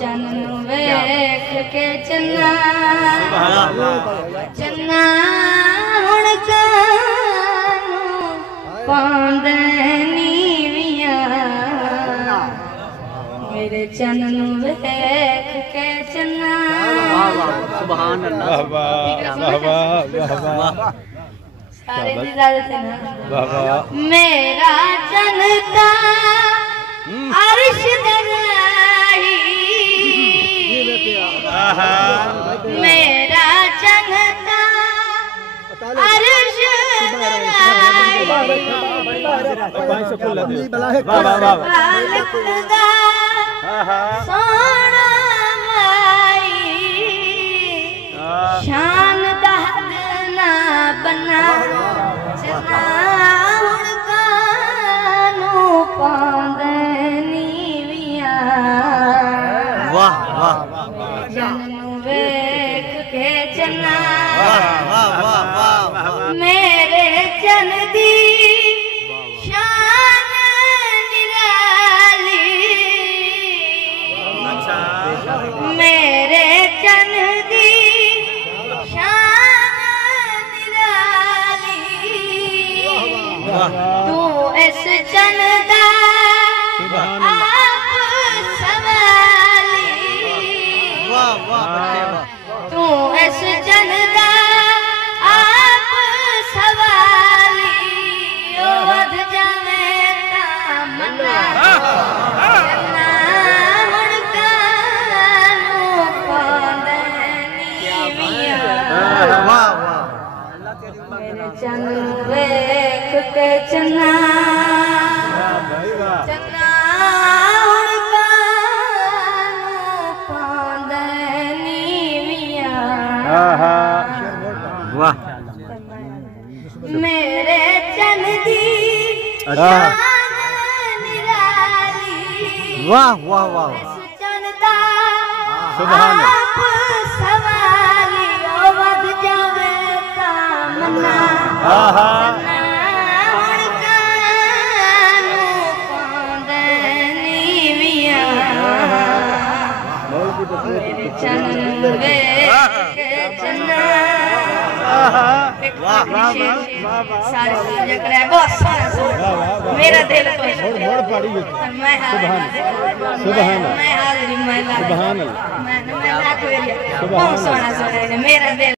चन्न वेख के चन्ना चन्ना हुण कानू पांदे नीवियां मेरे चन्न वेख के चन्ना। सुभान अल्लाह। सारे इजाजत है ना। मेरा चन्ना अर्श दराही मेरा चन्ना अर्श सोना माई शान दहद ना बना चना हुण कानू पांदे नीवियां। वाह वाह चन्न वेख के चन्ना मेरे चन्न दी शान निराली मेरे चन्न दी शान निराली तू इस चन्न दा आप सवाली तू इस चन्न दा आप सवाली ओध जावे ता मन्ना चन्ना हुण कानू पांदे नीवियां। मेरे चन्न वेख के चन्ना चन्ना हुण कानू पांदे नीवियां। वाह मेरे चन्न दी शान निराली वाह वाह वाह इस चन्न दा सुभान आप सवाली ओ वध जावे ता मन्ना चन्ना हुण कानू पांदे नीवियां। मेरे चन्न वेख के चन्ना सारे पूजा करे बहुत सारा मेरा दिल खुश मैं हाजिरी मैं बहुत सोना सोना मेरा दिल